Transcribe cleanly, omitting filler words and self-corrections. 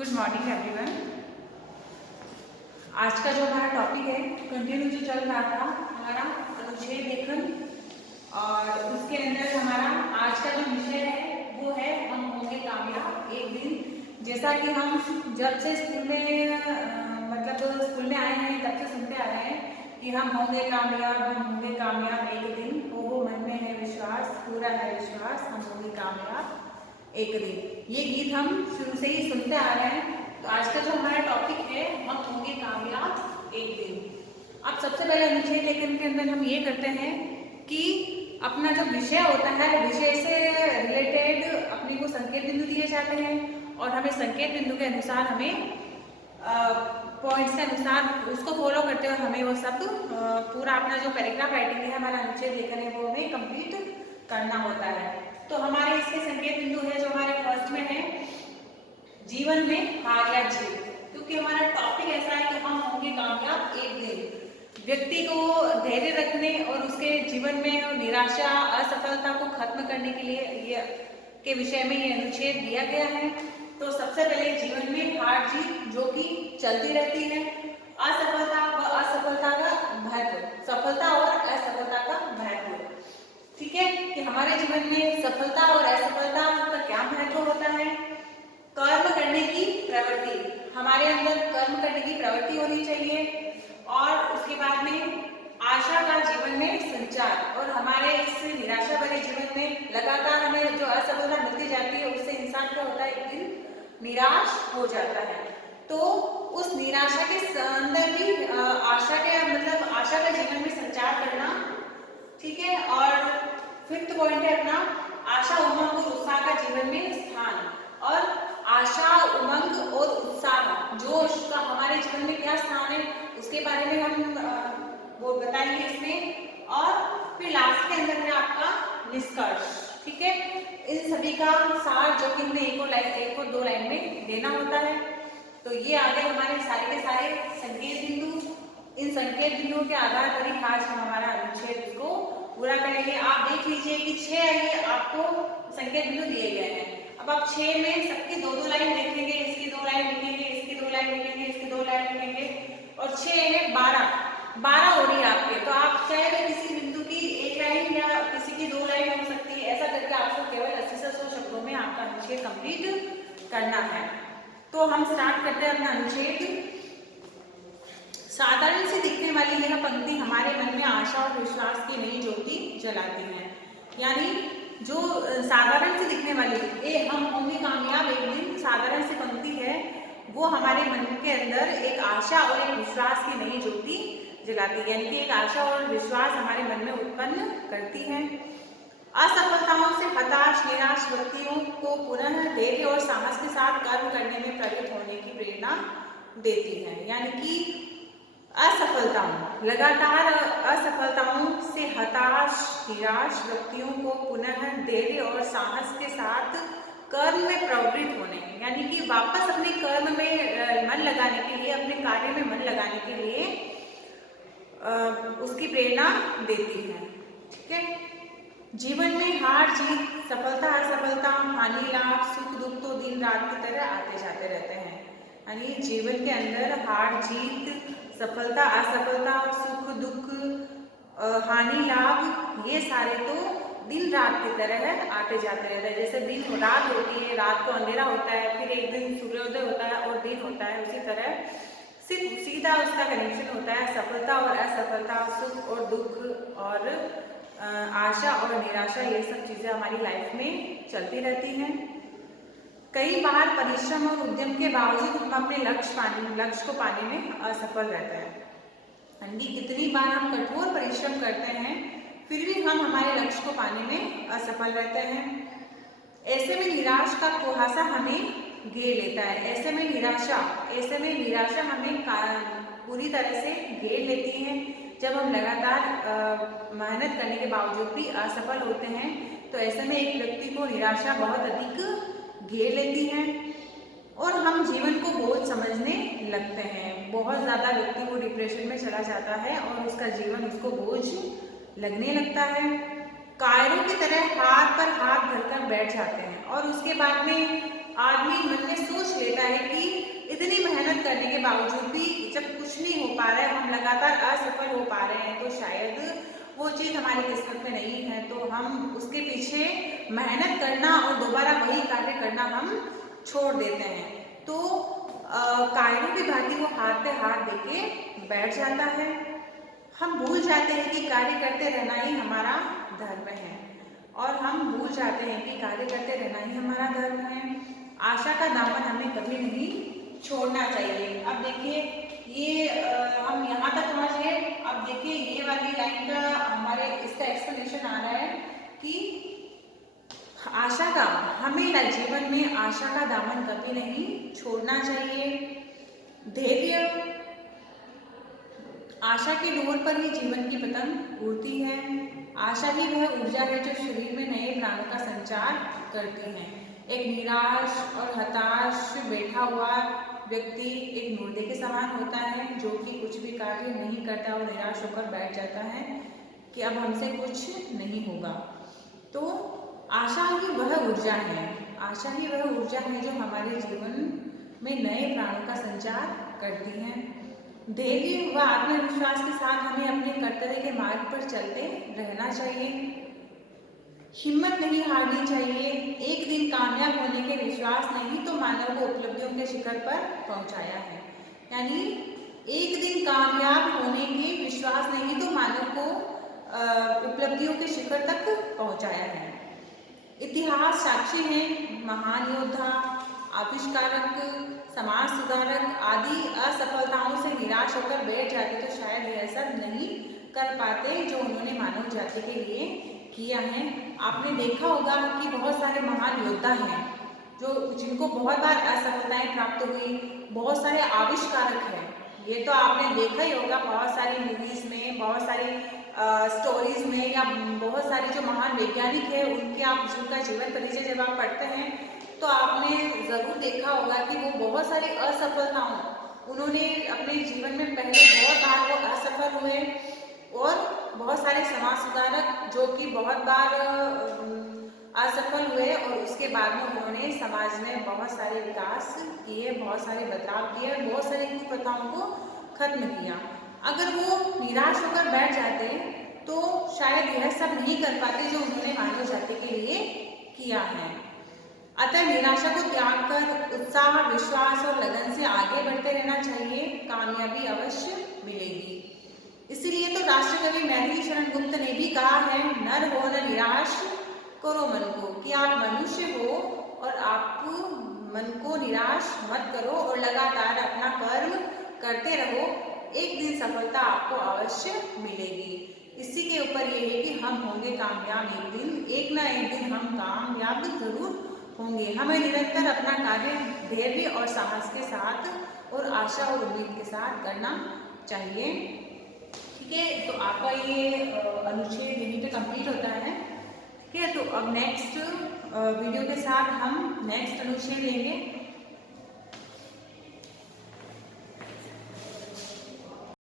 Good morning everyone. आज का जो हमारा टॉपिक है कंटिन्यू जो चल रहा था हमारा अनुच्छेद लेखन, और उसके अंदर हमारा आज का जो विषय है वो है हम होंगे कामयाब एक दिन। जैसा कि हम जब से स्कूल में मतलब स्कूल में आए हैं तब से सुनते आ रहे हैं कि हम होंगे कामयाब, हम होंगे कामयाब एक दिन। वो मन में है विश्वास, पूरा है विश्वास, हम होंगे कामयाब एक दिन। ये गीत हम शुरू से ही सुनते आ रहे हैं। तो आज का जो हमारा टॉपिक है हम होंगे कामयाब एक दिन। अब सबसे पहले अनुच्छेद लेखन के अंदर हम ये करते हैं कि अपना जो विषय होता है विषय से रिलेटेड अपने को संकेत बिंदु दिए जाते हैं, और हमें संकेत बिंदु के अनुसार हमें पॉइंट्स के अनुसार उसको फॉलो करते हुए हमें वो सब पूरा अपना जो पैराग्राफ राइटिंग है हमारा अनुच्छेद लेखन है वो हमें कंप्लीट करना होता है। तो हमारे इसके संकेत बिंदु है जो हमारे फर्स्ट में है जीवन में हार या जीत, क्योंकि हमारा टॉपिक ऐसा है कि हम होंगे कामयाब एक दिन। व्यक्ति को धैर्य रखने और उसके जीवन में निराशा असफलता को खत्म करने के लिए ये के विषय में ये अनुच्छेद दिया गया है। तो सबसे पहले जीवन में हार जीत जो कि चलती रहती है, असफलता व असफलता का महत्व, सफलता और असफलता का महत्व। ठीक है कि हमारे जीवन में सफलता और असफलता का क्या महत्व होता है। कर्म करने की प्रवृत्ति, हमारे अंदर कर्म करने की प्रवृत्ति होनी चाहिए, और उसके बाद में आशा का जीवन में संचार, और हमारे इस निराशा भरे जीवन में लगातार हमें जो असफलता मिलती जाती है उससे इंसान क्या होता है, एक दिन निराश हो जाता है। तो उस निराशा के अंदर भी आशा के मतलब आशा का जीवन में संचार करना। ठीक है, और फिफ्थ पॉइंट है अपना आशा उमंग और उत्साह का जीवन में स्थान। और आशा उमंग और उत्साह जोश का हमारे जीवन में क्या स्थान है उसके बारे में हम वो बताएंगे इसमें। और फिर लास्ट के अंदर है आपका निष्कर्ष। ठीक है, इन सभी का सार जो कि हमें एक और दो लाइन में देना होता है। तो ये आगे हमारे सारे के सारे संकेत बिंदु, इन संकेत बिंदुओं के आधार पर ही आज हम हमारा अनुच्छेद को पूरा करेंगे। आप देख लीजिए कि 6 ये आपको संकेत बिंदु दिए गए हैं। अब आप 6 में सबकी 2-2 लाइन देखेंगे, इसकी 2 लाइन लिखेंगे, इसकी 2 लाइन लिखेंगे, इसकी 2 लाइन लिखेंगे, और 6 है 12 हो रही है आपके। तो आप चाहे किसी बिंदु की 1 लाइन या किसी की 2 लाइन हो सकती है, ऐसा करके आपको केवल 80 से 100 शब्दों में आपका अनुच्छेद कंप्लीट करना है। तो हम स्टार्ट करते हैं अपना अनुच्छेद। साधारण से दिखने वाली यह पंक्ति हमारे मन में आशा और विश्वास की नई ज्योति जलाती है। यानी जो साधारण से दिखने वाली हम होंगे कामयाब एक दिन साधारण सी पंक्ति है, वो हमारे मन के अंदर एक आशा और एक विश्वास की नई ज्योति जलाती है। यानी कि एक आशा और विश्वास हमारे मन में उत्पन्न करती है। असफलताओं से हताश निराश व्यक्तियों को पुनः धैर्य और साहस के साथ कर्म करने में प्रेरित होने की प्रेरणा देती है। यानी कि असफलताओं, लगातार असफलताओं से हताश निराश व्यक्तियों को पुनः धैर्य और साहस के साथ कर्म में प्रवृत्त होने, यानी कि वापस अपने कर्म में मन लगाने के लिए, अपने कार्य में मन लगाने के लिए उसकी प्रेरणा देती है। ठीक है, जीवन में हार जीत, सफलता असफलता, हानि लाभ, सुख दुख तो दिन रात की तरह आते जाते रहते हैं। यानी जीवन के अंदर हार जीत, सफलता असफलता, सुख दुख, हानि लाभ, ये सारे तो दिन रात की तरह आते जाते रहते हैं। जैसे दिन रात होती है, रात को अंधेरा होता है, फिर एक दिन सूर्योदय होता है और दिन होता है, उसी तरह सिर्फ सीधा उसका कनेक्शन होता है सफलता और असफलता, सुख और दुख और आशा और निराशा, ये सब चीज़ें हमारी लाइफ में चलती रहती हैं। कई बार परिश्रम और उद्यम के बावजूद हम अपने लक्ष्य को पाने में असफल रहते हैं। यानी कितनी बार हम कठोर परिश्रम करते हैं फिर भी हम हमारे लक्ष्य को पाने में असफल रहते हैं। ऐसे में निराश का कुहासा हमें घेर लेता है। ऐसे में निराशा हमें पूरी तरह से घेर लेती है। जब हम लगातार मेहनत करने के बावजूद भी असफल होते हैं तो ऐसे में एक व्यक्ति को निराशा बहुत अधिक घेर लेती है और हम जीवन को बोझ समझने लगते हैं। बहुत ज़्यादा व्यक्ति को डिप्रेशन में चला जाता है और उसका जीवन उसको बोझ लगने लगता है। कायरों की तरह हाथ पर हाथ धरकर बैठ जाते हैं और उसके बाद में आदमी मन में सोच लेता है कि इतनी मेहनत करने के बावजूद भी जब कुछ नहीं हो पा रहा है, हम लगातार असफल हो पा रहे हैं, तो शायद वो चीज़ हमारी किस्मत में नहीं है, तो हम उसके पीछे मेहनत करना और दोबारा वही कार्य करना हम छोड़ देते हैं। तो कायरों की भांति वो हाथ पे हाथ देके बैठ जाता है। हम भूल जाते हैं कि कार्य करते रहना ही हमारा धर्म है, और हम भूल जाते हैं कि कार्य करते रहना ही हमारा धर्म है। आशा का दामन हमें कभी नहीं छोड़ना चाहिए। अब देखिए ये हम यहाँ तक समझ गए। अब देखिए ये वाली लाइन का हमारे इसका एक्सप्लेनेशन आ रहा है कि आशा का हमें जीवन में आशा का दामन कभी नहीं छोड़ना चाहिए। धैर्य, आशा की डोर पर ही जीवन की पतंग उड़ती है। आशा ही वह ऊर्जा है जो शरीर में नए प्राणों का संचार करती है। एक निराश और हताश बैठा हुआ व्यक्ति एक मुर्दे के समान होता है, जो कि कुछ भी कार्य नहीं करता और निराश होकर बैठ जाता है कि अब हमसे कुछ नहीं होगा। तो आशा ही वह ऊर्जा है, आशा ही वह ऊर्जा है जो हमारे जीवन में नए प्राणों का संचार करती है। धैर्य व आत्मविश्वास के साथ हमें अपने कर्तव्य के मार्ग पर चलते रहना चाहिए। हिम्मत नहीं हारनी चाहिए। एक दिन कामयाब होने के विश्वास ने ही तो मानव को उपलब्धियों के शिखर पर पहुंचाया है। यानी एक दिन कामयाब होने के विश्वास ने ही तो मानव को उपलब्धियों के शिखर तक पहुंचाया है। इतिहास साक्षी है, महान योद्धा, आविष्कारक, समाज सुधारक आदि असफलताओं से निराश होकर बैठ जाते तो शायद यह सब नहीं कर पाते जो उन्होंने मानव जाति के लिए किया है। आपने देखा होगा कि बहुत सारे महान योद्धा हैं जो जिनको बहुत बार असफलताएं प्राप्त हुई, बहुत सारे आविष्कारक हैं। ये तो आपने देखा ही होगा बहुत सारी मूवीज में, बहुत सारी स्टोरीज में, या बहुत सारे जो महान वैज्ञानिक हैं उनके आप जिनका जीवन परिचय जब आप पढ़ते हैं तो आपने ज़रूर देखा होगा कि वो बहुत सारी असफलताओं उन्होंने अपने जीवन में पहले बहुत बार वो असफल हुए, और बहुत सारे समाज सुधारक जो कि बहुत बार असफल हुए, और उसके बाद में उन्होंने समाज में बहुत सारे विकास किए, बहुत सारे बदलाव किए और बहुत सारी कुप्रथाओं को खत्म किया। अगर वो निराश होकर बैठ जाते तो शायद यह सब नहीं कर पाते जो उन्होंने मानव जाति के लिए किया है। अतः निराशा को त्याग कर उत्साह, विश्वास और लगन से आगे बढ़ते रहना चाहिए। कामयाबी अवश्य मिलेगी। इसीलिए तो राष्ट्रकवि मैथिली शरण गुप्त ने भी कहा है, नर हो न निराश करो मन को, कि आप मनुष्य हो और आप मन को निराश मत करो और लगातार अपना कर्म करते रहो। एक दिन सफलता आपको अवश्य मिलेगी। इसी के ऊपर ये है कि हम होंगे कामयाब एक दिन, एक ना एक दिन हम कामयाब जरूर होंगे। हमें निरंतर अपना कार्य धैर्य और साहस के साथ और आशा और उम्मीद के साथ करना चाहिए। ठीक है, तो आपका ये अनुच्छेद यहीं पे कंप्लीट होता है। ठीक है, तो अब नेक्स्ट वीडियो के साथ हम नेक्स्ट अनुच्छेद लेंगे।